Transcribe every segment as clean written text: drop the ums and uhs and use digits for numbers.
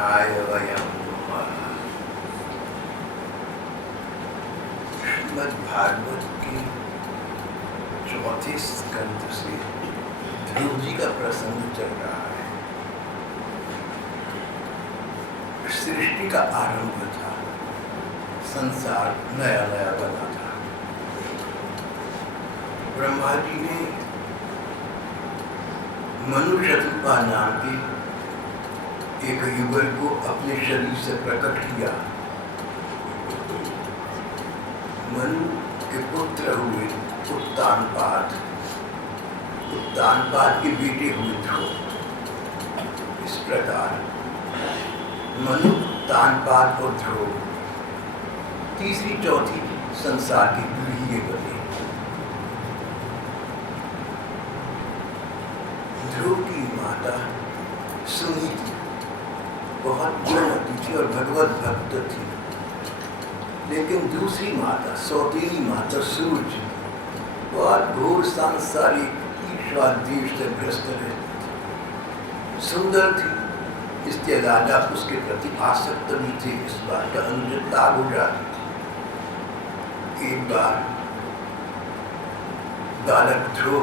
नारायणाय वयं नमः। श्रीमद्भागवत की चौथे स्कंध से ध्रुव जी का प्रसंग चल रहा है। सृष्टि का आरंभ था, संसार नया नया बना था। ब्रह्मा जी ने मनुष्यरूपा नाम के एक युगल को अपने शरीर से प्रकट किया। मनु के पुत्र हुए उत्तानपाद, उत्तानपाद के बेटे हुए ध्रुव। इस प्रकार मनु, उत्तानपाद और ध्रुव तीसरी चौथी संसार की पीढ़ी बने। ध्रुव की माता सुनीति बहुत गुणवती थी और भगवत भक्त थी, लेकिन दूसरी माता, सौतेली माता सूरज, बहुत घोर सांसारिक ईर्ष्या द्वेष से ग्रस्त रहती थी। सुंदर थी, इसके राजा उसके प्रति आसक्त भी थे। इस बात का अनुचित लाभ हो जाती थी। एक बार बालक ध्रुव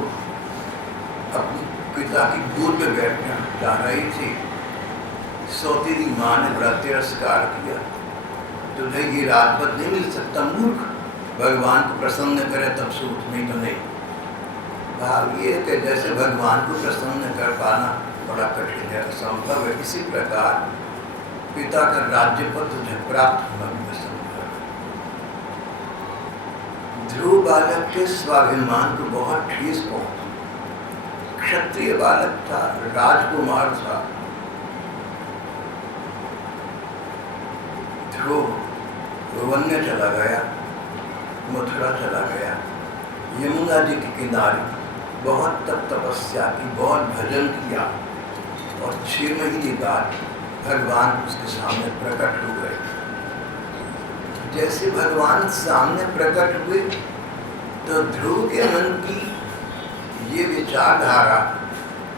अपने पिता की गोद में बैठना चाह रहे थे। सौतेली माँ ने बड़ा तिरस्कार किया, तुझे ये राजपद नहीं मिल सकता मूर्ख, भगवान को प्रसन्न करे तब सोच, नहीं तो नहीं। भाव ये है कि जैसे भगवान को प्रसन्न कर पाना बड़ा कठिन है, असंभव है, इसी प्रकार पिता का राज्य पद तुझे प्राप्त होना भी असंभव है। ध्रुव बालक के स्वाभिमान को बहुत ठेस पहुंची। क्षत्रिय बालक था, राजकुमार था। ध्रुव वन्य चला गया, मथुरा चला गया, यमुना जी के किनारे बहुत तप तपस्या की, बहुत भजन किया और 6 महीने बाद भगवान उसके सामने प्रकट हो गए। जैसे भगवान सामने प्रकट हुए तो ध्रुव के मन की ये विचारधारा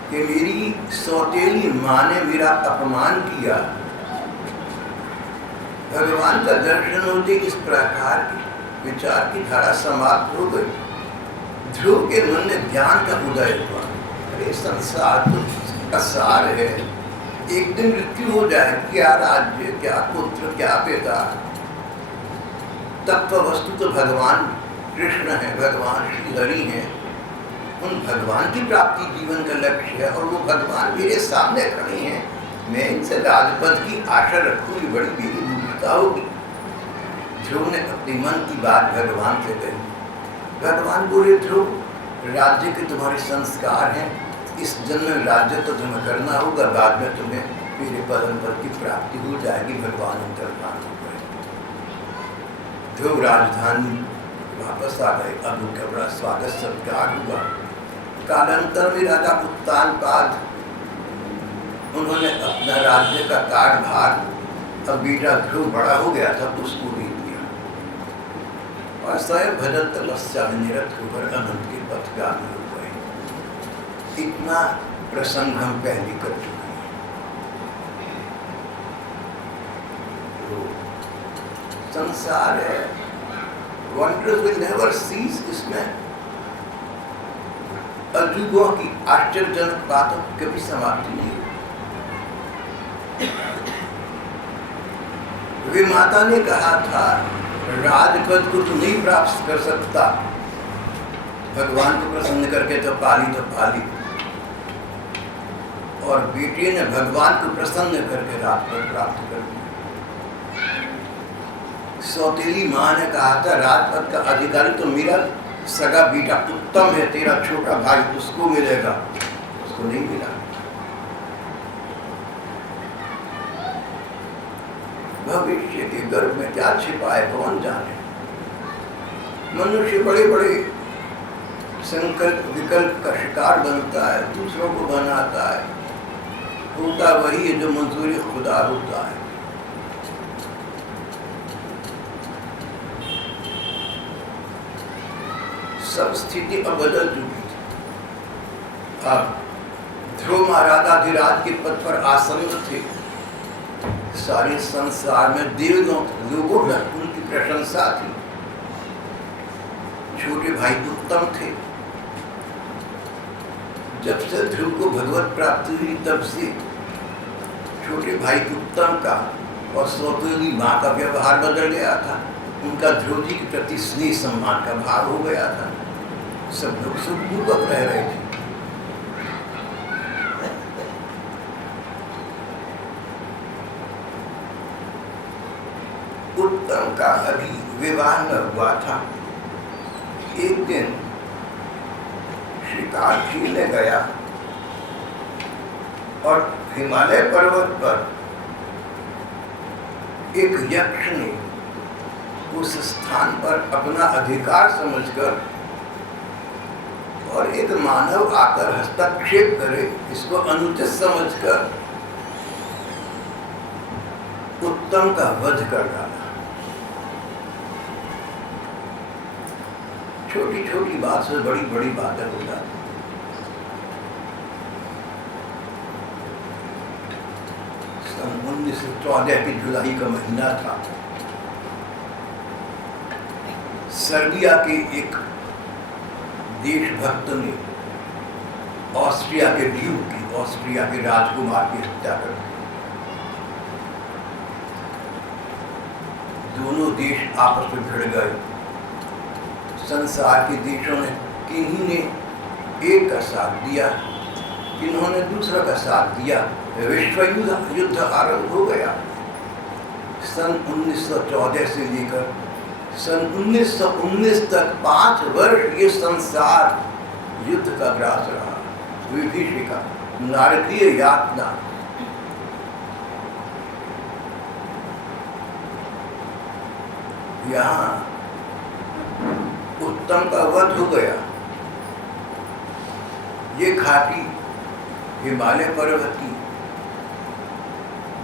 कि मेरी सौतेली माँ ने मेरा अपमान किया, भगवान का दर्शन होते इस प्रकार की विचार की धारा समाप्त हो गई। ध्रुव के मन में ज्ञान का उदय हुआ। अरे संसार तो असार है, एक दिन मृत्यु हो जाए, क्या राज्य, क्या पुत्र, क्या पिता। तत्व वस्तु तो भगवान कृष्ण है, भगवान श्री हरि हैं। उन भगवान की प्राप्ति जीवन का लक्ष्य है और वो भगवान मेरे सामने खड़े हैं। मैं इनसे राजपद की आशा रखूँ, ये बड़ी मेरी मूर्खता होगी। ध्रुव ने अपने मन की बात भगवान से कही। भगवान बोले, ध्रुव, राज्य के तुम्हारे संस्कार हैं, इस जन्म में राज्य तो तुम्हें करना होगा, बाद में तुम्हें मेरे परम पद की प्राप्ति हो जाएगी। भगवान अंतर्धान हो गए। ध्रुव राजधानी वापस आ गए। अब उनका बड़ा स्वागत सत्कार हुआ। कालांतर में राजा उत्तानपाद, उन्होंने अपना राज्य का कार्यभार, अब बेटा ध्रुव बड़ा हो गया था, उसको दे दिया और स्वयं भजन तपस्या में निरत होकर अनंत के पथगामी हो गए। इतना प्रसंग हम पहले कर चुके हैं। तो संसार है, wonders will never cease। इसमें अजूबों की आश्चर्यजनक बातों की कभी समाप्ति नहीं। वे माता ने कहा था, राजपद को तू नहीं प्राप्त कर सकता, भगवान को प्रसन्न करके तो पाली तो पाली। और बेटे ने भगवान को प्रसन्न करके राजपद प्राप्त कर दिया। सौतेली माँ ने कहा था, राजपद का अधिकारी तो मेरा सगा बेटा उत्तम है, तेरा छोटा भाई उसको मिलेगा, उसको नहीं मिला। भविष्य के गर्भ में क्या छिपा है कौन जाने। मनुष्य बड़े बड़े संकल्प विकल्प का शिकार बनता है, दूसरों को बनाता है, होता वही है जो मंजूरी खुदा होता है। सब स्थिति अब बदल चुकी थी। अब ध्रुव महाराजाधिराज के पद पर आसन्न थे। सारे संसार में देवताओं लोगों में उनकी प्रशंसा थी। छोटे भाई उत्तम थे। जब से ध्रुव को भगवत प्राप्ति हुई तब से छोटे भाई उत्तम का और सौतेली माँ का व्यवहार बदल गया था। उनका ध्रुव जी के प्रति स्नेह सम्मान का भाव हो गया था। सब लोग सुखपूर्वक रह रहे थे। उत्तम का अभी विवाह न हुआ था। एक दिन शिकार खेलने गया और हिमालय पर्वत पर एक यक्ष ने उस स्थान पर अपना अधिकार समझकर और एक मानव आकर हस्तक्षेप करे इसको अनुचित समझकर उत्तम का वध कर डाला। छोटी छोटी बात से बड़ी बड़ी बातें हो जाती। सन 1914 की जुलाई का महीना था। सर्बिया के एक देशभक्त ने ऑस्ट्रिया के ड्यूक की, ऑस्ट्रिया के राजकुमार की हत्या कर दी। दोनों देश आपस में भिड़ गए। संसार के देशों ने किन्हीं ने एक का साथ दिया, किन्होंने दूसरा का साथ दिया। विश्व युद्ध आरंभ हो गया। सन 1914 से लेकर सन 1919 तक 5 वर्ष ये संसार युद्ध का ग्रास रहा। विभीषिका, नारकीय यातना, यहाँ उत्तम का वध हो गया। ये घाटी हिमालय पर्वत की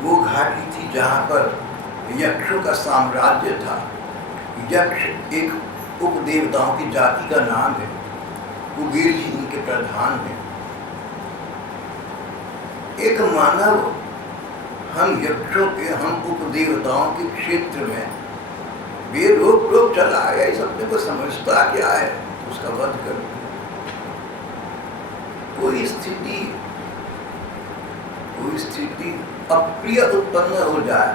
वो घाटी थी जहाँ पर यक्षों का साम्राज्य था। यक्ष एक उपदेवताओं की जाति का नाम है। कुबेर जी इनके प्रधान हैं। एक मानव हम यक्षों के, हम उपदेवताओं के क्षेत्र में बेरोक टोक चला आया। इस अपने को समझता क्या है, उसका वध कर। कोई स्थिति अप्रिय उत्पन्न हो जाए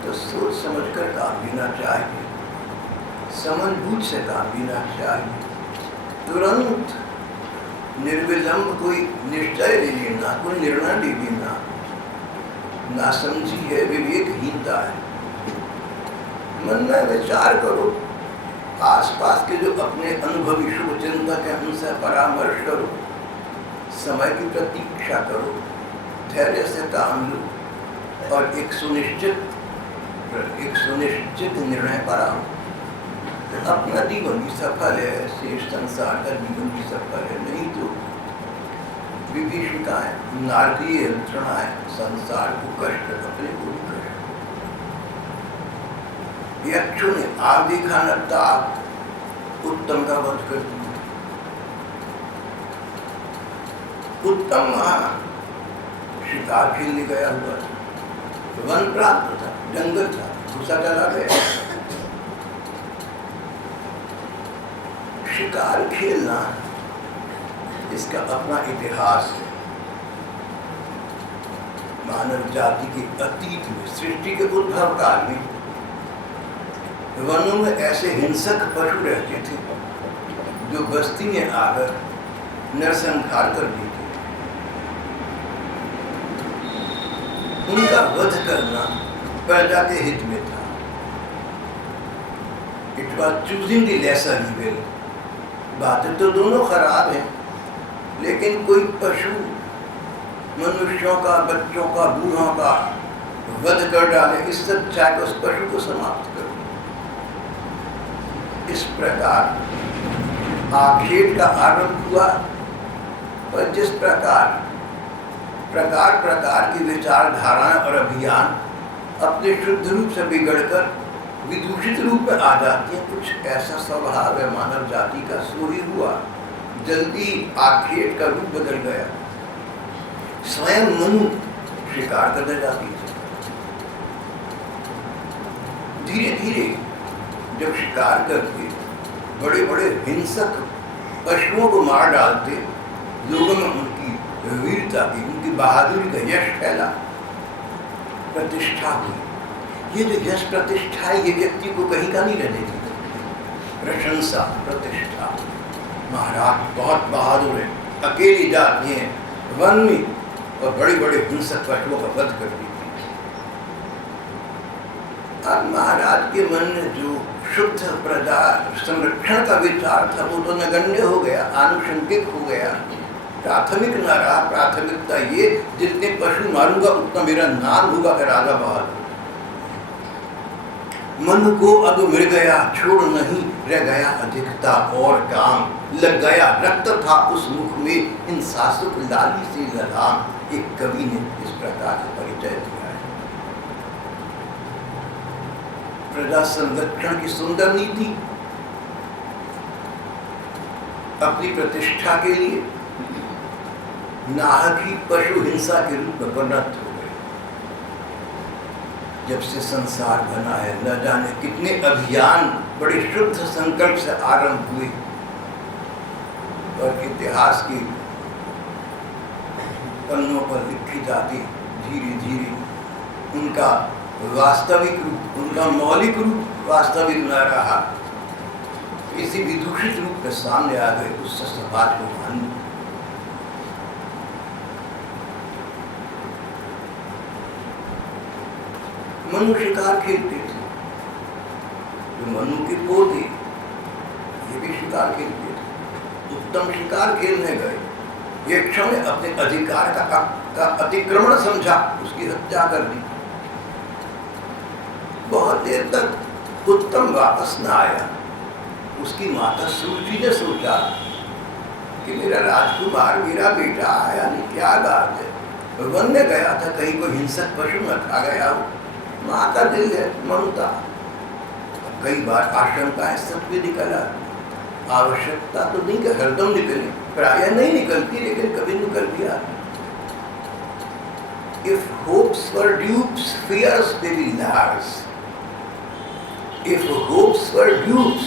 तो सोच समझकर काम लेना चाहिए, समझ बूझ से काम लेना चाहिए। तुरंत निर्विलंब कोई निश्चय ले लेना, कोई निर्णय ले लेना नासमझी है, विवेकहीनता है। मन में विचार करो, आसपास के जो अपने अनुभवी शुभ चिंतक हैं उनसे परामर्श करो, समय की प्रतीक्षा करो, धैर्य से काम लो और एक सुनिश्चित निर्णय पर आओ। अपना जीवन भी सफल है, शेष संसार का जीवन भी सफल है। नहीं तो विभीषिकाएं, नारकीय यंत्रणाएं संसार को कष्ट, अपने को भी कष्ट। यक्षों ने आप देखा न ताप उत्तम का वध कर दिया। उत्तम वहां शिकार खेलने गया हुआ था। वन प्रांत था, जंगल था, घुसा चला गया। शिकार खेलना इसका अपना इतिहास है। मानव जाति के अतीत में, सृष्टि के उद्भव काल में वनों में ऐसे हिंसक पशु रहते थे जो बस्ती में आकर नरसंहार कर देते। उनका वध करना प्रजा के हित में था। It was choosing the lesser evil. बातें तो दोनों खराब हैं, लेकिन कोई पशु मनुष्यों का, बच्चों का, बूढ़ों का वध कर डाले, इससे अच्छा है उस पशु को समाप्त करो। इस प्रकार आखेट का आरंभ हुआ और जिस प्रकार प्रकार की विचारधाराएं और अभियान अपने शुद्ध रूप से बिगड़कर विदूषित रूप में आ जाती है, कुछ ऐसा स्वभाव है मानव जाति का, सो ही हुआ। जल्दी आखेट का रूप बदल गया। स्वयं मनु शिकार करने जाती थी। धीरे धीरे जब शिकार करके बड़े बड़े हिंसक पशुओं को मार डालते, लोगों में उनकी वीरता की, उनकी बहादुरी का यश फैला, प्रतिष्ठा हुई। ये जो यश प्रतिष्ठा है ये व्यक्ति को कहीं का नहीं रहने देती। प्रशंसा, प्रतिष्ठा, महाराज बहुत बहादुर है, अकेली जाती है वन में और बड़े बड़े हिंसक पशुओं का वध कर देती। अब महाराज के मन में जो शुद्ध प्रजा संरक्षण का विचार था वो तो नगण्य हो गया, आनुषंगिक हो गया, प्राथमिक न रहा। प्राथमिकता ये जितने पशु मारूंगा उतना मेरा नाम होगा कि राजा बहादुर। मन को अब मिल गया छोड़ नहीं रह गया अधिकता और काम, लग गया रक्त था उस मुख में इन सासुक लाली से लगाम। एक कवि ने इस प्रकार का परिचय दिया है। प्रजा संरक्षण की सुंदर नीति अपनी प्रतिष्ठा के लिए नाहक ही पशु हिंसा के रूप में परिणत हो गए। जब से संसार बना है न जाने कितने अभियान बड़े शुद्ध संकल्प से आरंभ हुए और इतिहास की पन्नों पर लिखी जाती धीरे धीरे उनका वास्तविक रूप, उनका मौलिक रूप वास्तविक न रहा, किसी विदूषित रूप में सामने आ गए। उस समाज को मान मनु शिकार खेलते थे, जो मनु के पोते ये भी शिकार खेलते थे। उत्तम शिकार खेलने गए, यक्षों ने अपने अधिकार का अतिक्रमण समझा, उसकी हत्या कर दी। बहुत देर तक उत्तम वापस न आया। उसकी माता सूची ने सोचा कि मेरा राजकुमार, मेरा बेटा आया नहीं, क्या बात है। वन में गया था, कहीं कोई हिंसक पशु न खा गया हो। माँ का दिल है, ममता। कई बार आशंकाएं सत्य निकला, आवश्यकता तो नहीं कि हरदम निकले, प्रायः नहीं निकलती, लेकिन कभी निकल गया। If hopes were dupes, fears may be liars. If hopes were dupes,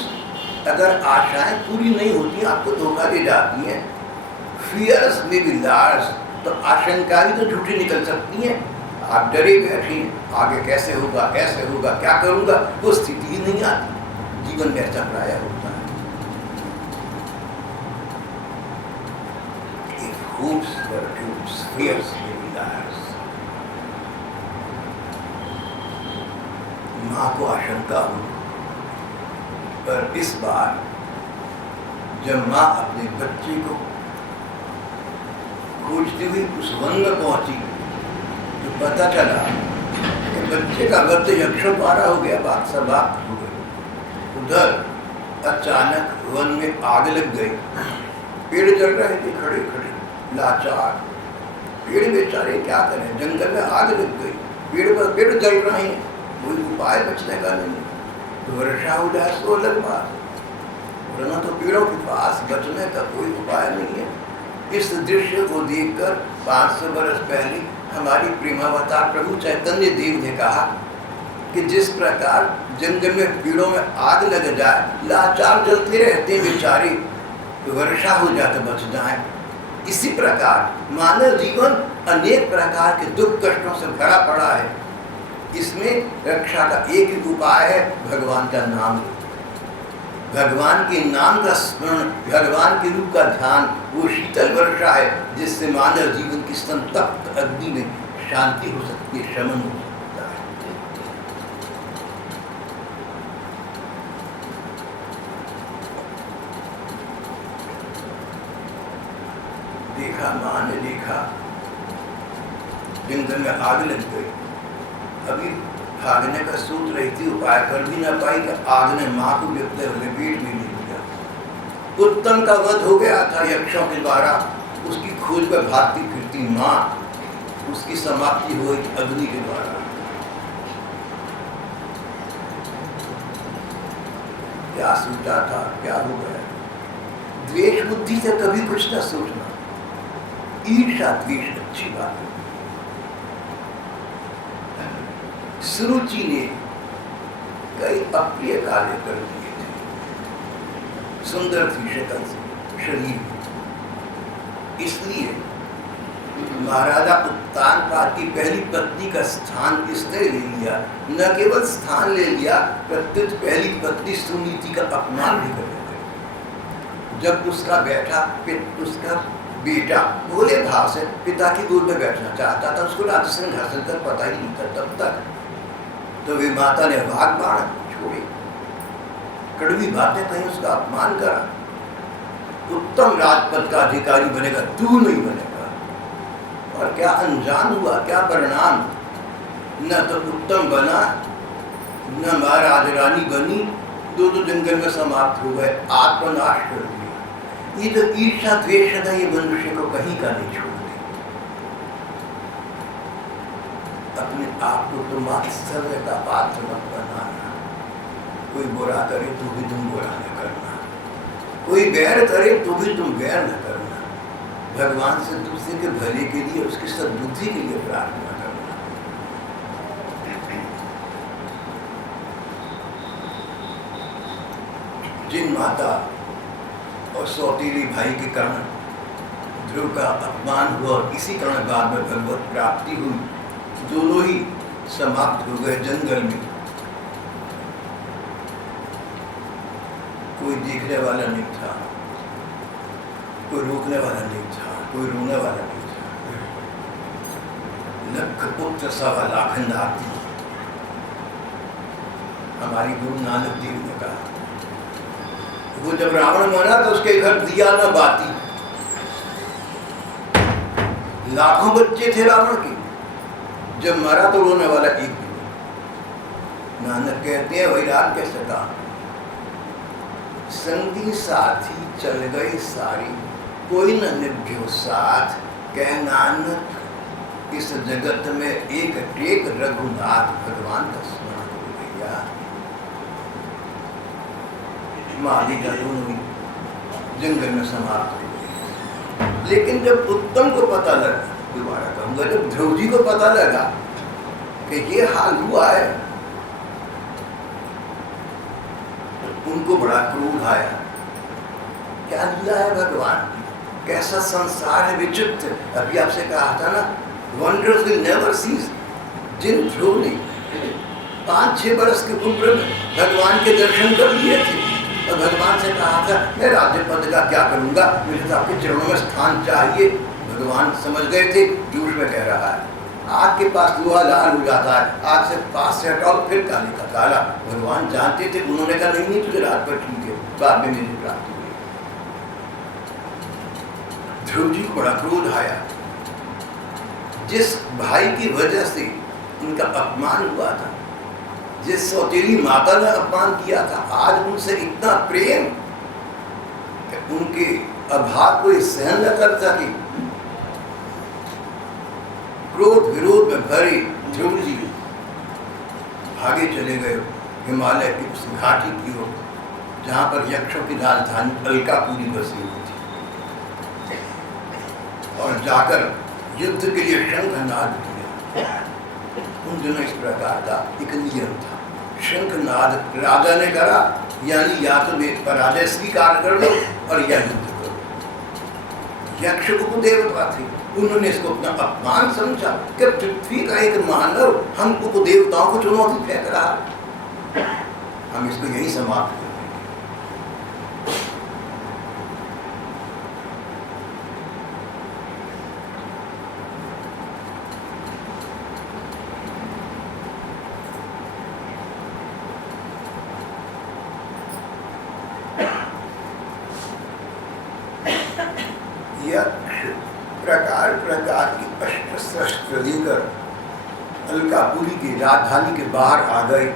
अगर आशाएं पूरी नहीं होती, आपको धोखा दे जाती हैं, fears may be liars, तो आशंकाएं तो झूठी निकल सकती हैं। आप डरे बैठे, आगे कैसे होगा, कैसे होगा, क्या करूंगा, वो स्थिति ही नहीं आती। जीवन में ऐसा प्राय होता है। If hopes were dupes, fears may be liars. माँ को आशंका हुई, पर इस बार जब माँ अपने बच्चे को खोजती हुई उस वन में पहुंची तो पता चला कि बच्चे का वध यक्षों द्वारा हो गया, बात समाप्त हो गई। उधर अचानक वन में आग लग गई। पेड़ जल रहे थे खड़े खड़े, लाचार पेड़ बेचारे क्या करें, जंगल में आग लग गई, पेड़ पर पेड़ जल रहे हैं, कोई उपाय बचने का नहीं। तो वर्षा हो जाए तो अलग बात, वरना तो पेड़ों के पास बचने का कोई उपाय नहीं है। इस दृश्य को देखकर 500 वर्ष पहले हमारी प्रेमावतार प्रभु चैतन्य देव ने कहा कि जिस प्रकार जंगल में पेड़ों में आग लग जाए, लाचार जलते रहते बेचारे, तो वर्षा हो जाए तो बच जाए। इसी प्रकार मानव जीवन अनेक प्रकार के दुख कष्टों से भरा पड़ा है। इसमें रक्षा का एक ही उपाय है, भगवान का नाम, भगवान के नाम का स्मरण, भगवान के रूप का ध्यान। वो शीतल वर्षा है जिससे मानव जीवन की संतप्त अग्नि में शांति हो सकती है, शमन हो सकता है। देखा, माँ ने देखा, जंगल में आग लग गई। अभी भागने का सोच रही थी, उपाय कर भी ना पाई कि आग ने माँ को लपेट में ले लिया। उत्तम का वध हो गया था यक्षों के द्वारा, उसकी खोज पर भागती फिरती माँ, उसकी समाप्ति हुई अग्नि के द्वारा। क्या सोचा था, क्या हो गया। द्वेष बुद्धि से कभी कुछ न सोचना। ईर्षा द्वेष अच्छी बात है, सुरुचि ने कई अप्रिय कार्य कर दिए थे। सुंदर थी शक्ल से, शरीर, इसलिए महाराजा उत्तानपाद की पहली पत्नी का स्थान इसने ले लिया। न केवल स्थान ले लिया, प्रत्युत पहली पत्नी सुनीति का अपमान भी कर दिया। जब उसका उसका बेटा भोले भाव से पिता की गोद में बैठना चाहता था, उसको राज्य सिंहासन का पता ही नहीं था तब तक, तो वे माता ने वाग बाण छोड़े, कड़वी बातें कहीं, उसका अपमान करा। उत्तम राजपद का अधिकारी बनेगा, तू नहीं बनेगा। और क्या अनजान हुआ, क्या परिणाम, न तो उत्तम बना न महाराज रानी बनी, दो जंगल में समाप्त हो गए, आत्मनाश कर दिया। ये जो ईर्षा द्वेष है, ये मनुष्य को कहीं का नहीं छोड़ते। अपने आप को तो मात्सर्य का पात्र मत बनाना। कोई बुरा करे तो भी तुम बुरा न करना, कोई बैर करे तो भी तुम बैर न करना। भगवान से दूसरे के भले के लिए, उसकी सद्बुद्धि के लिए प्रार्थना करना। जिन माता और सौतेली भाई के कारण ध्रुव का अपमान हुआ और इसी कारण बाद में भगवत प्राप्ति हुई, दोनों ही समाप्त हो गए जंगल में। कोई देखने वाला नहीं था, कोई रोकने वाला नहीं था, कोई रोने वाला नहीं था। लख पुत्र सवा लाख नाती, हमारी गुरु नानक देव ने कहा। वो जब रावण मरा तो उसके घर दिया न बाती, लाखों बच्चे थे रावण के, जब मरा तो रोने वाला एक भी नहीं। नानक कहते हैं वैराग कैसे कहा, संगी साथी चल गए सारी, कोई न निभ्यो साथ, कह नानक इस जगत में एक टेक रघुनाथ, भगवान का स्मरण हो गया। माली का दोनों जंगल में समाप्त हो गई। लेकिन जब उत्तम को पता लगा, दोबारा कहूंगा, जब ध्रुव जी को पता लगा कि ये हाल हुआ है, उनको बड़ा क्रोध आया। क्या लीला है भगवान की, कैसा संसार है विचित्र। अभी आपसे कहा था ना, वंडर्स विल नेवर सीज। जिन ध्रुव ने 5-6 वर्ष की उम्र में भगवान के दर्शन कर लिए थे और भगवान से कहा था मैं राज्य पद का क्या करूंगा, मुझे तो आपके चरणों में स्थान चाहिए। भगवान समझ गए थे जोश में कह रहा है। आग के पास लोहा लाल हो जाता है, आग से पास से हटाओ फिर काले का काला। भगवान जानते थे, उन्होंने कहा नहीं तुझे रात पर ठीक है, बाद में मेरी प्राप्ति हुई। ध्रुव जी को बड़ा क्रोध आया। जिस भाई की वजह से उनका अपमान हुआ था, जिस सौतेली माता ने अपमान किया था, आज उनसे इतना प्रेम, उनके अभाव को सहन न कर सके। क्रोध विरोध में भरे ध्रुव जी भागे चले गए हिमालय की उस घाटी की ओर, जहाँ पर यक्षों की राजधानी अलकापुरी बसी हुई थी, और जाकर युद्ध के लिए शंखनाद किया। उन दिनों इस प्रकार का एक नियम था, शंखनाद राजा ने करा, यानी या तो पराजय स्वीकार कर लो और या युद्ध करो। यक्ष उपदेवता थे, उन्होंने इसको अपना अपमान समझा कि पृथ्वी का एक मानव हम उपदेवताओं को चुनौती फेंक रहा, हम इसको यही समाप्त कर देंगे। प्रकार प्रकार की अस्त्र शस्त्र लेकर अलकापुरी की राजधानी के बाहर आ गए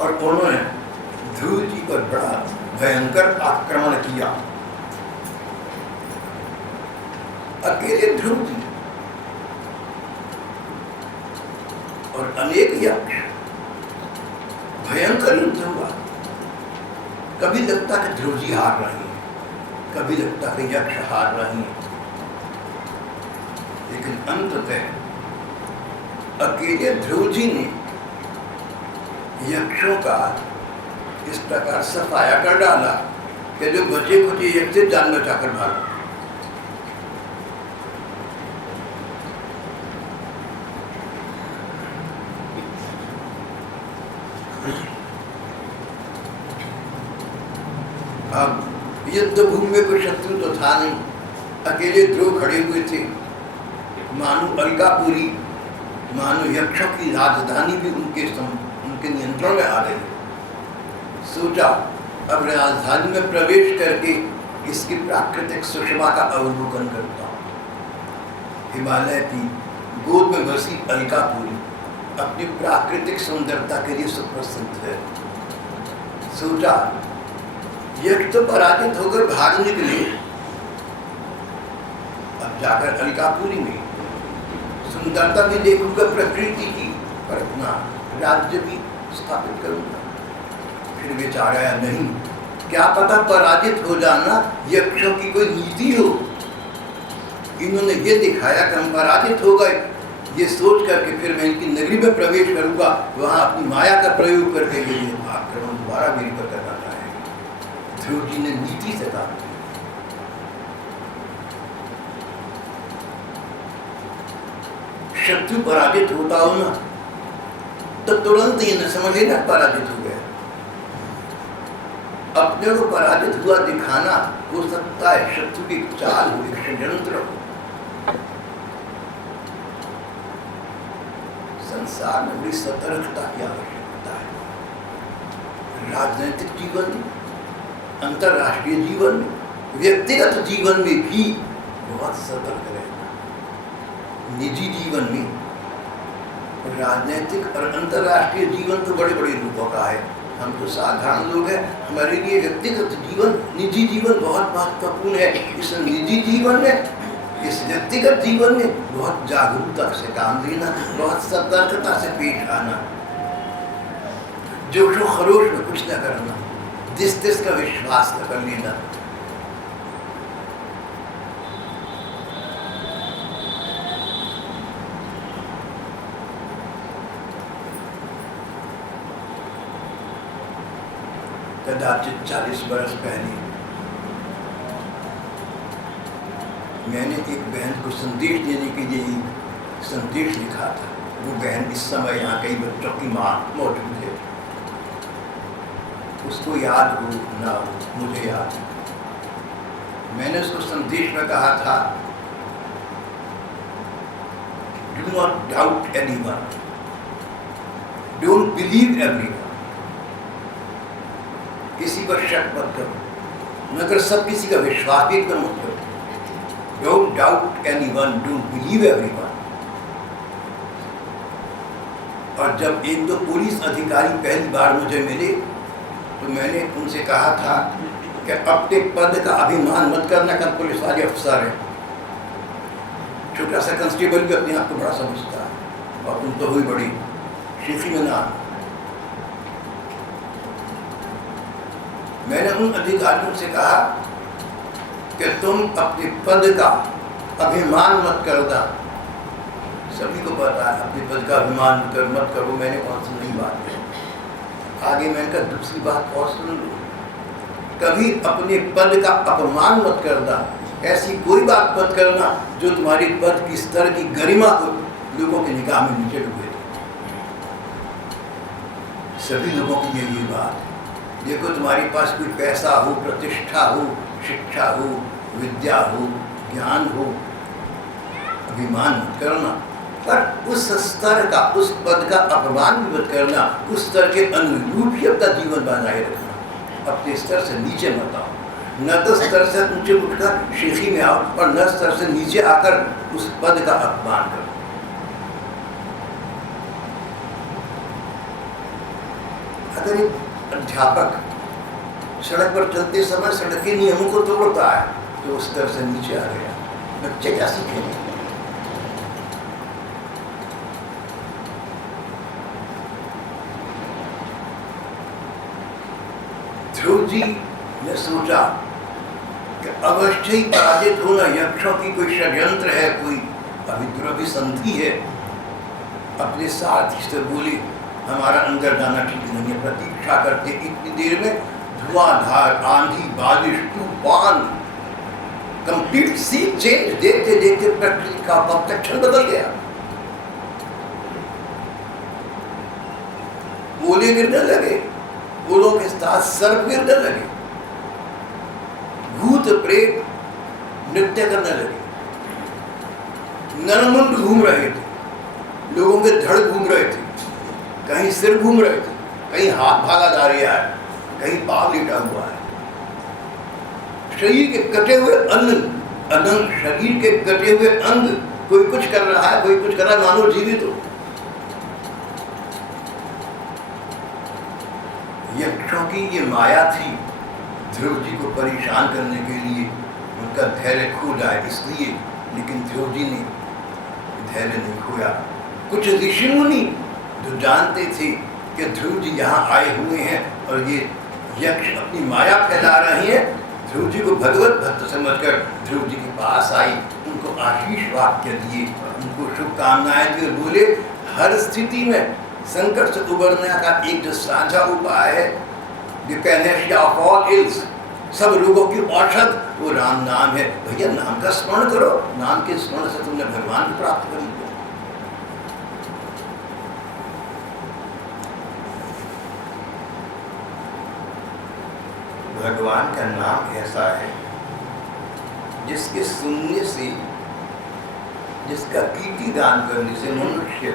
और उन्होंने ध्रुव जी पर बड़ा भयंकर आक्रमण किया। अकेले ध्रुव जी और अनेक यक्ष, भयंकर युद्ध हुआ। कभी लगता कि ध्रुव जी हार रहे हैं, कभी लगता कि यक्ष हार रहे हैं, लेकिन अंततः अकेले ध्रुव जी ने यक्षों का इस प्रकार सफाया कर डाला कि जो बचे कुछ यक्ष से जान बचाकर भाग। अब युद्ध भूमि में कोई शत्रु तो था नहीं, अकेले ध्रुव खड़े हुए थे। मानो अलकापुरी, मानो यक्षों की राजधानी भी उनके नियंत्रण में आ गई। सोचा अब राजधानी में प्रवेश करके इसकी प्राकृतिक सुषमा का अवलोकन करता हूँ। हिमालय की गोद में बसी अलकापुरी अपनी प्राकृतिक सुंदरता के लिए सुप्रसिद्ध है। सोचा यक्ष तो पराजित होकर भाग निकले, अब जाकर अलकापुरी में सुंदरता भी देखूंगा प्रकृति की, पर अपना राज्य भी स्थापित करूंगा। फिर विचार आया नहीं, क्या पता पराजित हो जाना यक्षों की कोई नीति हो। इन्होंने ये दिखाया कि हम पराजित हो गए, ये सोच करके फिर मैं इनकी नगरी में प्रवेश करूंगा, वहां अपनी माया का प्रयोग करके ये आक्रमण दोबारा मेरे पर करना चाहेंगे। ध्रुव जी ने नीति से कहा, शत्रु पराजित होता हो ना तो तुरंत ये न समझे ना पराजित हो गया। अपने को पराजित हुआ दिखाना हो सकता है शत्रु की चाल हो, एक षड्यंत्र हो। संसार में बड़ी सतर्कता की आवश्यकता है। राजनीतिक जीवन में, अंतरराष्ट्रीय जीवन में, व्यक्तिगत जीवन में भी बहुत सतर्क रहना। निजी जीवन में, राजनीतिक और अंतरराष्ट्रीय जीवन तो बड़े बड़े रूपों का है। हम तो साधारण लोग हैं, हमारे लिए व्यक्तिगत जीवन, निजी जीवन बहुत महत्वपूर्ण है। इस निजी जीवन में, इस व्यक्तिगत जीवन में बहुत जागरूकता से काम लेना, बहुत सतर्कता से पेश आना, जोशो खरोश में कुछ न करना, जिस तिस का विश्वास न कर लेना। कदाचित 40 वर्ष पहले मैंने एक बहन को संदेश देने के लिए संदेश लिखा था। वो बहन इस समय यहाँ कई बच्चों की माँ मौजूद है। उसको याद हो ना हो, मुझे याद है। मैंने उसको संदेश में कहा था, do not doubt anyone, don't believe everyone. किसी पर शक मत करो, मगर सब किसी का विश्वास भी एकदम मत करो। Don't doubt anyone, don't believe everyone। और जब एक दो पुलिस अधिकारी पहली बार मुझे मिले तो मैंने उनसे कहा था कि अपने पद का अभिमान मत करना कि पुलिस वाले अफसर है। छोटा सा कांस्टेबल भी अपने आप को बड़ा समझता है, और तुम तो हुई बड़ी शीखी में ना। मैंने उन अधिकारियों से कहा कि तुम अपने पद का अभिमान मत करना। सभी को पता है अपने पद का अभिमान मत करो, मैंने कौन सी नई बात है। आगे मैंने कहा दूसरी बात और सुन लो, कभी अपने पद का अपमान मत करना। ऐसी कोई बात मत करना जो तुम्हारे पद की स्तर की गरिमा को लोगों के निगाह में नीचे डूबे। सभी लोगों की यही बात। देखो तुम्हारे पास कोई पैसा हो, प्रतिष्ठा हो, शिक्षा हो, विद्या हो, ज्ञान हो, अभिमान मत करना, पर उस स्तर का, उस पद का अपमान भी मत करना। उस स्तर के अनुरूप ही अपना जीवन बनाए रखना। अपने स्तर से नीचे मत आओ। न तो स्तर से ऊंचे उठकर शीखी में आओ, और न स्तर से नीचे आकर उस पद का अपमान करो। अगर एक अध्यापक सड़क पर चलते समय सड़क के नियमों को तोड़ता है तो उस तरह से नीचे आ गया, बच्चे क्या सीखेंगे? ध्रुव जी ने सोचा कि अवश्य ही पराजित होना यक्षों की कोई षड्यंत्र है, कोई अभिद्रव्य संधि है। अपने साथी से बोले, हमारा अंदर जाना ठीक नहीं है। प्रतीक्षा करते इतनी देर में धुआंधार, आंधी, बारिश, तूफान, कंप्लीट सी चेंज देखते देखते प्रकृति का परसेप्शन बदल गया। ओले गिरने लगे, ओलों के साथ सर्प गिरने लगे, भूत प्रेत नृत्य करने लगे, नरमुंड घूम रहे थे, लोगों के धड़ घूम रहे थे, कहीं सिर घूम रहे थे, कहीं हाथ भागा जा रहा है, कहीं पाँव लेटा हुआ है। शरीर के कटे हुए अनंग शरीर के कटे हुए अंग, कोई कुछ कर रहा है, कोई कुछ कर रहा है, मानो जीवित हो। यक्षों की ये माया थी ध्रुव जी को परेशान करने के लिए, उनका धैर्य खो जाए इसलिए, लेकिन ध्रुव जी ने धैर्य नहीं खोया। कुछ ऋषि मुनि जो जानते थे कि ध्रुव जी यहाँ आए हुए हैं और ये यक्ष अपनी माया फैला रहे हैं, ध्रुव जी को भगवत भक्त समझकर ध्रुव जी के पास आई, उनको आशीष वाक्य दिए, उनको शुभकामनाएं दी और बोले हर स्थिति में संकट से उबरने का एक जो साझा उपाय है, the Panacea of all ills, सब रोगों की औषध वो राम नाम है। भैया नाम का स्मरण करो, नाम के स्मरण से तुमने भगवान को प्राप्त कर लिया। भगवान का नाम ऐसा है जिसके सुनने से, जिसका कीर्ति दान करने से मनुष्य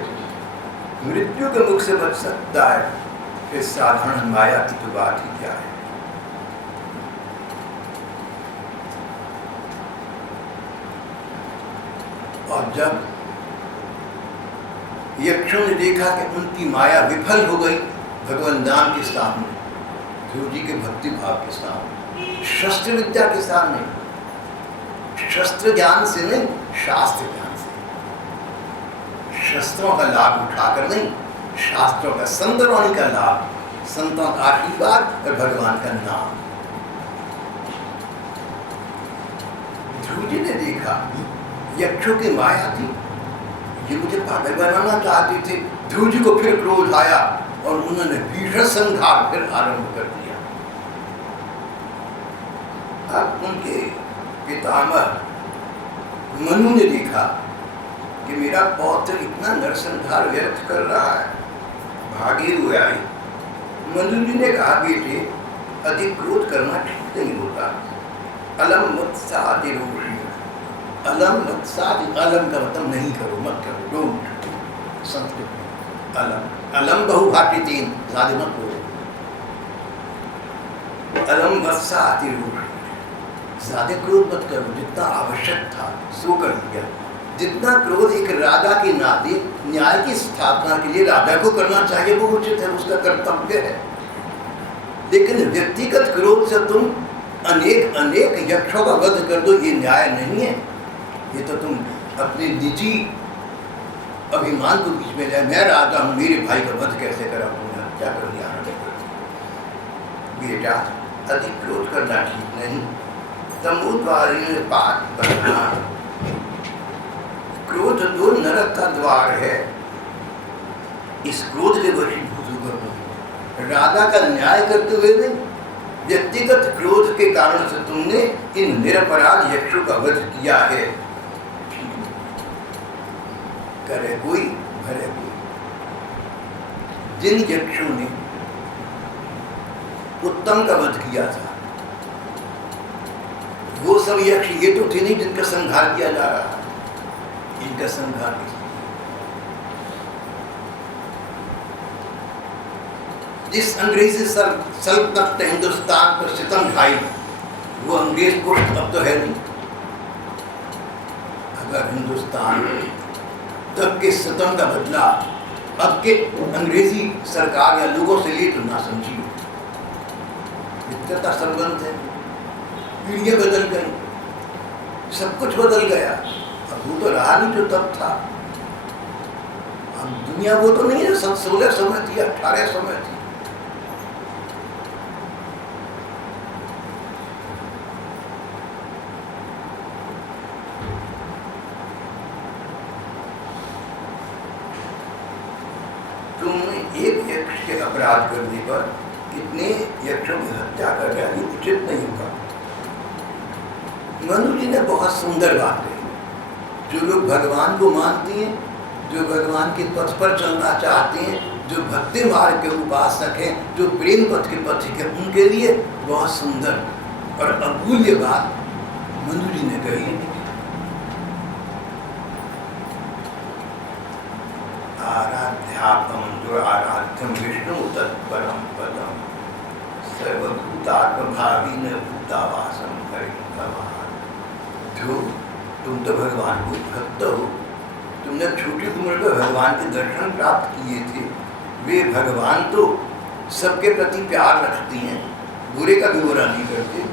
मृत्यु के मुख से बच सकता है, फिर साधारण माया की तो बात ही क्या है। और जब यक्षों ने देखा कि उनकी माया विफल हो गई भगवान नाम के सामने, ध्रुव जी के भक्ति भाव के सामने, शस्त्र विद्या के सामने, शस्त्र ज्ञान से नहीं, शास्त्र ज्ञान से, शस्त्रों का लाभ उठाकर नहीं, शास्त्रों का, संतवाणी का लाभ, संतों का आशीर्वाद और भगवान का नाम। ध्रुव जी ने देखा यक्षों की माया थी, ये मुझे पागल बनाना चाहते थे। ध्रुव जी को फिर क्रोध आया और उन्होंने भीषण संहार फिर आरंभ कर दिया। अब उनके पितामह मनु ने देखा कि मेरा पौत्र इतना नरसंहार व्यर्थ कर रहा है, भागे हुए आए। मनु जी ने कहा बेटे अधिक क्रोध करना ठीक नहीं होता, अलम मत्सादि रोषि, अलम मत्सादि, अलम का मतलब नहीं करो, मत करो, डोंट, संस्कृत में अलम, अलम बहुभाषी तीन, ज्यादा मत बोलो, अलम मत्सादि रोषि, ज्यादा क्रोध मत करो, जितना आवश्यक था सो कर दिया। जितना क्रोध एक राजा के नाते न्याय की स्थापना के लिए राजा को करना चाहिए वो उचित है, उसका कर्तव्य है, लेकिन व्यक्तिगत क्रोध से तुम अनेक अनेक यक्षों का वध कर दो, ये न्याय नहीं है। ये तो तुम अपने निजी अभिमान को बीच में जाए, मैं राजा हूँ, मेरे भाई का वध कैसे करा, क्या कर दिया। बेटा अधिक क्रोध करना ठीक नहीं, तमोद्वारी पाठ करना, क्रोध तो नरक का द्वार है, इस क्रोध के वशीभूत होकर राजा का न्याय करते हुए नहीं, व्यक्तिगत क्रोध के कारण से तुमने इन निरपराध यक्षों का वध किया है। करे कोई भरे कोई। जिन यक्षों ने उत्तम का वध किया था वो सब यक्ष ये तो थे नहीं जिनका संहार किया जा रहा है, इनका संहार नहीं। जिस अंग्रेजी सल्तनत ने हिंदुस्तान पर सितम ढाई, वो अंग्रेज पुष्ट अब तो है नहीं। अगर हिंदुस्तान तब के सितम का बदला अब के अंग्रेजी सरकार या लोगों से ले तो ना समझिए, मित्रता संबंध है, पीढ़ियां बदल गई, सब कुछ बदल गया। अब वो तो रहा नहीं जो तब था। अब दुनिया वो तो नहीं है 16 समय थी, 18 समय थी। तुमने एक यक्ष के अपराध करने पर कितने यक्षों की हत्या कर दिया, ये उचित नहीं होगा। मनु जी ने बहुत सुंदर बात कही। जो लोग भगवान को मानते हैं, जो भगवान के पथ पर चलना चाहते हैं, जो भक्ति मार्ग के उपासक हैं, जो प्रेम पथ के पथिक हैं, उनके लिए बहुत सुंदर और अमूल्य बात मनु जी ने कही। आराध्यात्म जो आराध्यम विष्णु तत्परम पदम सर्वभूतात्म भावी न भूतावासम भगवान। जो तुम तो भगवान को भक्त हो, तुमने छोटी उम्र में भगवान के दर्शन प्राप्त किए थे। वे भगवान तो सबके प्रति प्यार रखती हैं, बुरे का भी बुरा नहीं करते।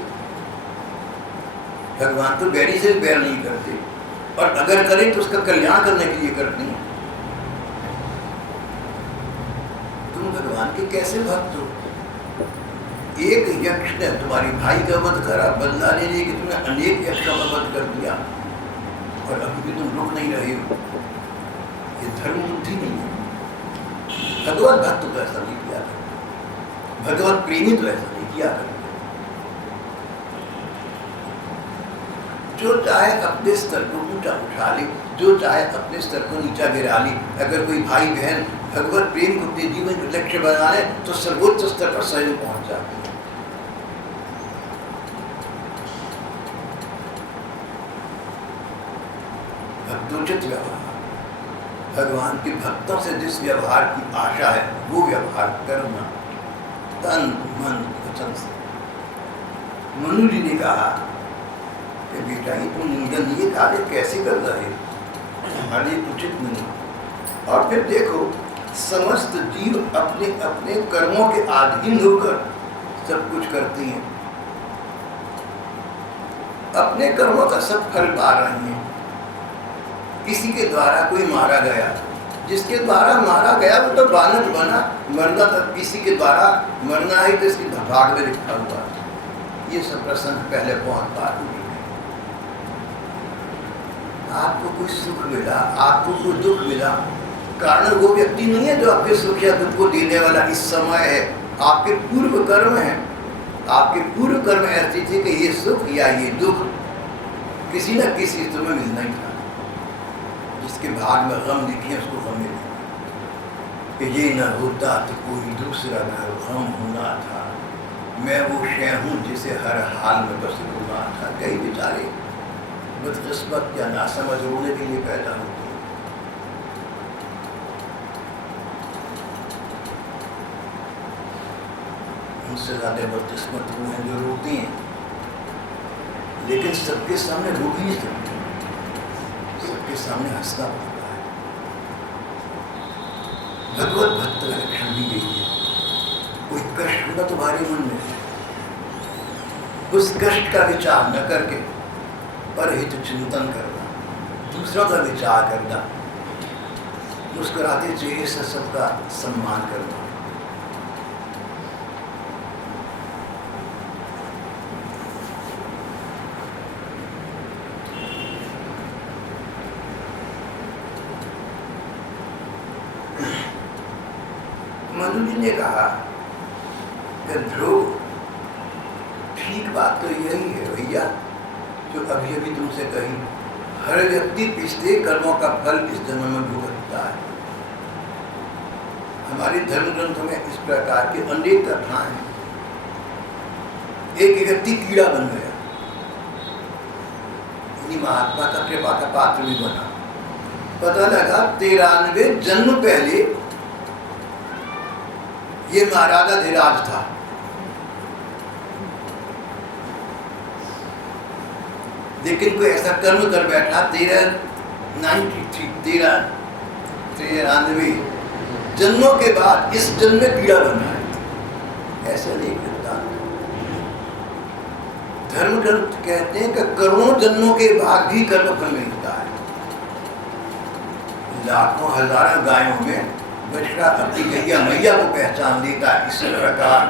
भगवान तो बैरी से बैर नहीं करते, और अगर करें तो उसका कल्याण करने के लिए करती हैं। तुम भगवान के कैसे भक्त हो? एक यक्ष ने तुम्हारी भाई का वध करा, बदला लेने के तुमने अनेक यक्षों का वध कर दिया, और अभी भी तुम रुक नहीं रहे हो। ये धर्म बुद्धि नहीं है। भगवत भक्त तो ऐसा नहीं किया करते, भगवत प्रेमी तो ऐसा नहीं किया करते। जो चाहे अपने स्तर को ऊंचा उठा ले, जो चाहे अपने स्तर को नीचा गिरा ले। अगर कोई भाई बहन भगवत प्रेम को अपने जीवन का लक्ष्य बना ले तो सर्वोच्च स्तर पर स्वयं पहुंच जाते हैं। भक्तोचित व्यवहार, भगवान के भक्तों से जिस व्यवहार की आशा है वो व्यवहार करना, तन मन वचन से। मनु जी ने कहा कि बेटा ये तुम निंदन ये कार्य कैसे कर रहे हो, हमारे लिए उचित नहीं। और फिर देखो, समस्त जीव अपने अपने कर्मों के अधीन होकर सब कुछ करती हैं, अपने कर्मों का सब फल पा रही हैं। किसी के द्वारा कोई मारा गया, जिसके द्वारा मारा गया वो तो बालक बना, मरना था। किसी के द्वारा मरना है तो इसकी भाग में लिखा हुआ। ये सब प्रसंग पहले बहुत बार हुए। आपको कोई सुख मिला, आपको कोई दुख मिला, कारण वो व्यक्ति नहीं है जो आपके सुख या दुख को देने वाला इस समय है। आपके पूर्व कर्म है, आपके पूर्व कर्म ऐसे थे कि ये सुख या ये दुख किसी न किसी समय मिलना ही था। जिसके भाग में गम लिखी है उसको गम मिलेगा कि ये न होता तो कोई दूसरा घर गम होना था, मैं वो शय हूँ जिसे हर हाल में बस रोना था। कई बेचारे बदकिस्मत या नासमझ रोने के लिए पैदा होते हैं। उनसे ज़्यादा बदकिस्मत वो हैं जो रोते हैं, लेकिन सबके सामने रो भी नहीं सकते, सबके सामने हंसना पड़ता है। भगवत भक्त का लक्षण भी यही है। कोई कष्ट होगा तुम्हारे मन में, उस कष्ट का विचार न करके परहित चिंतन करना, दूसरों का विचार करना, मुस्कुराते चेहरे से सबका सम्मान करना। मनु जी ने कहा कि ध्रुव, ठीक बात तो यही है भैया जो अभी अभी तुमसे कही। हर व्यक्ति पिछले कर्मों का फल इस जन्म में भुगतता है। हमारे धर्म ग्रंथों में इस प्रकार के अनेक कथाएं हैं। एक व्यक्ति कीड़ा बन गया, इन्हीं महात्मा का कृपा का पात्र भी बना। पता लगा 93 जन्म पहले ये महाराजा धीराज था। लेकिन कोई ऐसा कर्म कर बैठा 93 जन्मों के बाद इस जन्म में कीड़ा बना है। ऐसा नहीं करता। धर्म ग्रंथ कहते हैं कि करोड़ों जन्मों के बाद भी कर्म फल मिलता है। लाखों हजारों गायों में बछड़ा अपनी गैया मैया को पहचान लेता है। इस प्रकार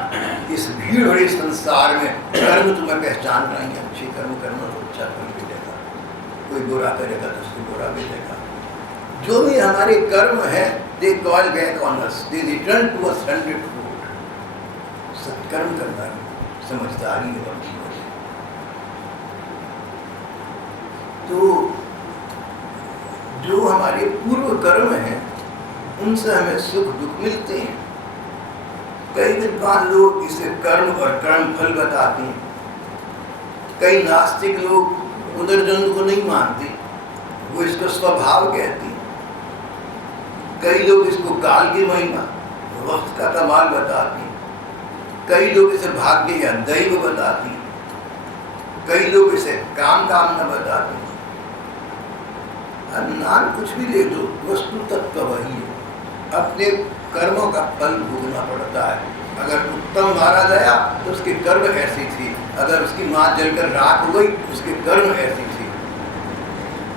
इस भीड़ भरे संसार में कर्म तुम्हें पहचान रहे हैं। अच्छे कर्म करना तो अच्छा फल मिलेगा, कोई बुरा करेगा तो उसको बुरा मिलेगा। जो भी हमारे कर्म है they call back on us, they return to us 100-fold। सत्कर्म करना समझदारी है और जीवन है। तो जो हमारे पूर्व कर्म हैं उनसे हमें सुख दुख मिलते हैं। कई विद्वान लोग इसे कर्म और कर्म फल बताते हैं। कई नास्तिक लोग पुनर्जन्म को नहीं मानते, वो इसको स्वभाव कहते हैं। कई लोग इसको काल की महिमा, वक्त का कमाल बताते हैं। कई लोग इसे भाग्य या दैव बताते हैं। कई लोग इसे काम कामना बताते हैं। नाम कुछ भी ले दो, वस्तु तत्व वही है। अपने कर्मों का फल भोगना पड़ता है। अगर उत्तम मारा गया तो उसके कर्म ऐसी थी, अगर उसकी माँ जलकर राख हो गई उसके कर्म ऐसी थी।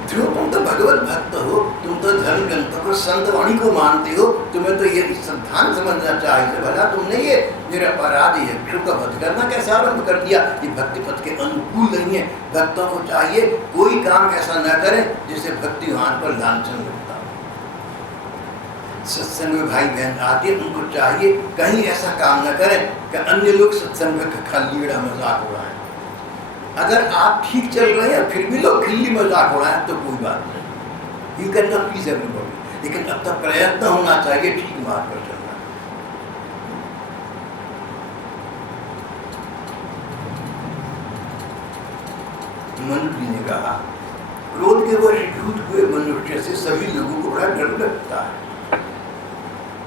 जो तुम तो भगवत भक्त हो, तुम तो धर्म ग्रंथों को संत वाणी को मानते हो, तुम्हें तो ये सिद्धांत समझना चाहिए भला तुमने ये निरपराधी यक्षु का वध करना कैसे आरंभ कर दिया। ये भक्ति पथ के अनुकूल नहीं है। भक्तों को चाहिए कोई काम ऐसा न करें जिससे भक्तिवान पर लांछन लगता हो। सत्संग में भाई बहन आते हैं, उनको चाहिए कहीं ऐसा काम न करें कि अन्य लोग सत्संग का खलीड़ा मजाक उड़ाएं। अगर आप ठीक चल रहे हैं फिर भी लोग खिल्ली मजाक उड़ाएं तो कोई बात नहीं, you can not please everybody, लेकिन अब तक प्रयत्न होना चाहिए ठीक मार्ग पर चलना। मनु जी ने कहा, क्रोध के वशीभूत हुए मनुष्य से सभी लोगों को बड़ा डर लगता है।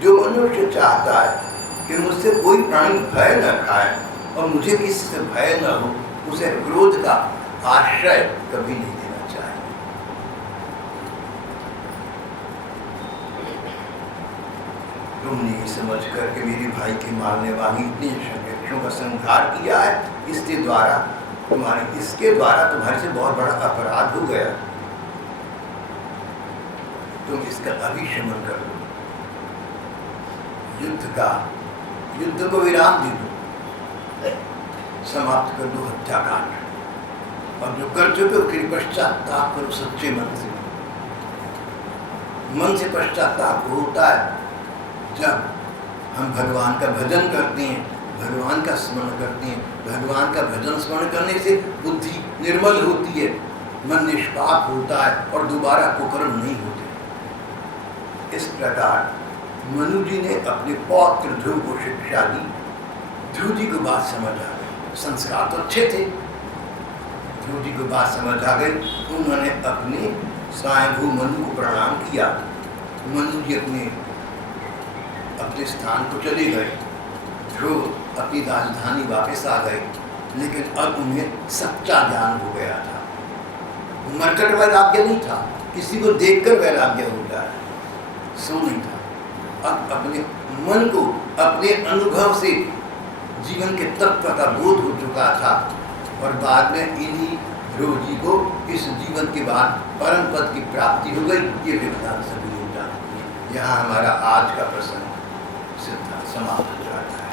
जो मनुष्य चाहता है कि मुझसे कोई प्राणी भय न खाए और मुझे किसी से भय न हो, उसे क्रोध का आश्रय कभी नहीं देना चाहिए। तुमने ये समझ करके मेरे भाई के मारने वाली इतनी यक्षों का संहार किया है, इसके द्वारा तुम्हारे से बहुत बड़ा अपराध हो गया। तुम इसका अभिशमन कर लो, युद्ध को विराम दे दो, समाप्त कर दो हत्याकांड, और जो कर चुके हो फिर पश्चाताप करो सच्चे मन से। मन से पश्चाताप होता है जब हम भगवान का भजन करते हैं, भगवान का स्मरण करते हैं। भगवान का भजन स्मरण करने से बुद्धि निर्मल होती है, मन निष्पाप होता है और दोबारा कुकर्म नहीं होते। इस प्रकार मनु जी ने अपने पौत्र ध्रुव को शिक्षा दी। ध्रुव जी को बात समझ आ गई, संस्कार तो अच्छे थे। ध्रुव जी को बात समझ आ गई, उन्होंने अपने स्वयंभू मनु को प्रणाम किया। मनु जी अपने स्थान को चले गए। ध्रुव अपनी राजधानी वापस आ गए, लेकिन अब उन्हें सच्चा ज्ञान हो गया था। मरकट वैराग्य नहीं था, किसी को देखकर वैराग्य हो जाए, सो नहीं था। अब अपने मन को अपने अनुभव से जीवन के तत्व का बोध हो चुका था, और बाद में इन्हीं ध्रुव जी को इस जीवन के बाद परम पद की प्राप्ति हो गई। ये विद्वान सभी लोग जानते हैं। यहाँ हमारा आज का प्रसंग सिद्धांत समाप्त हो जाता है।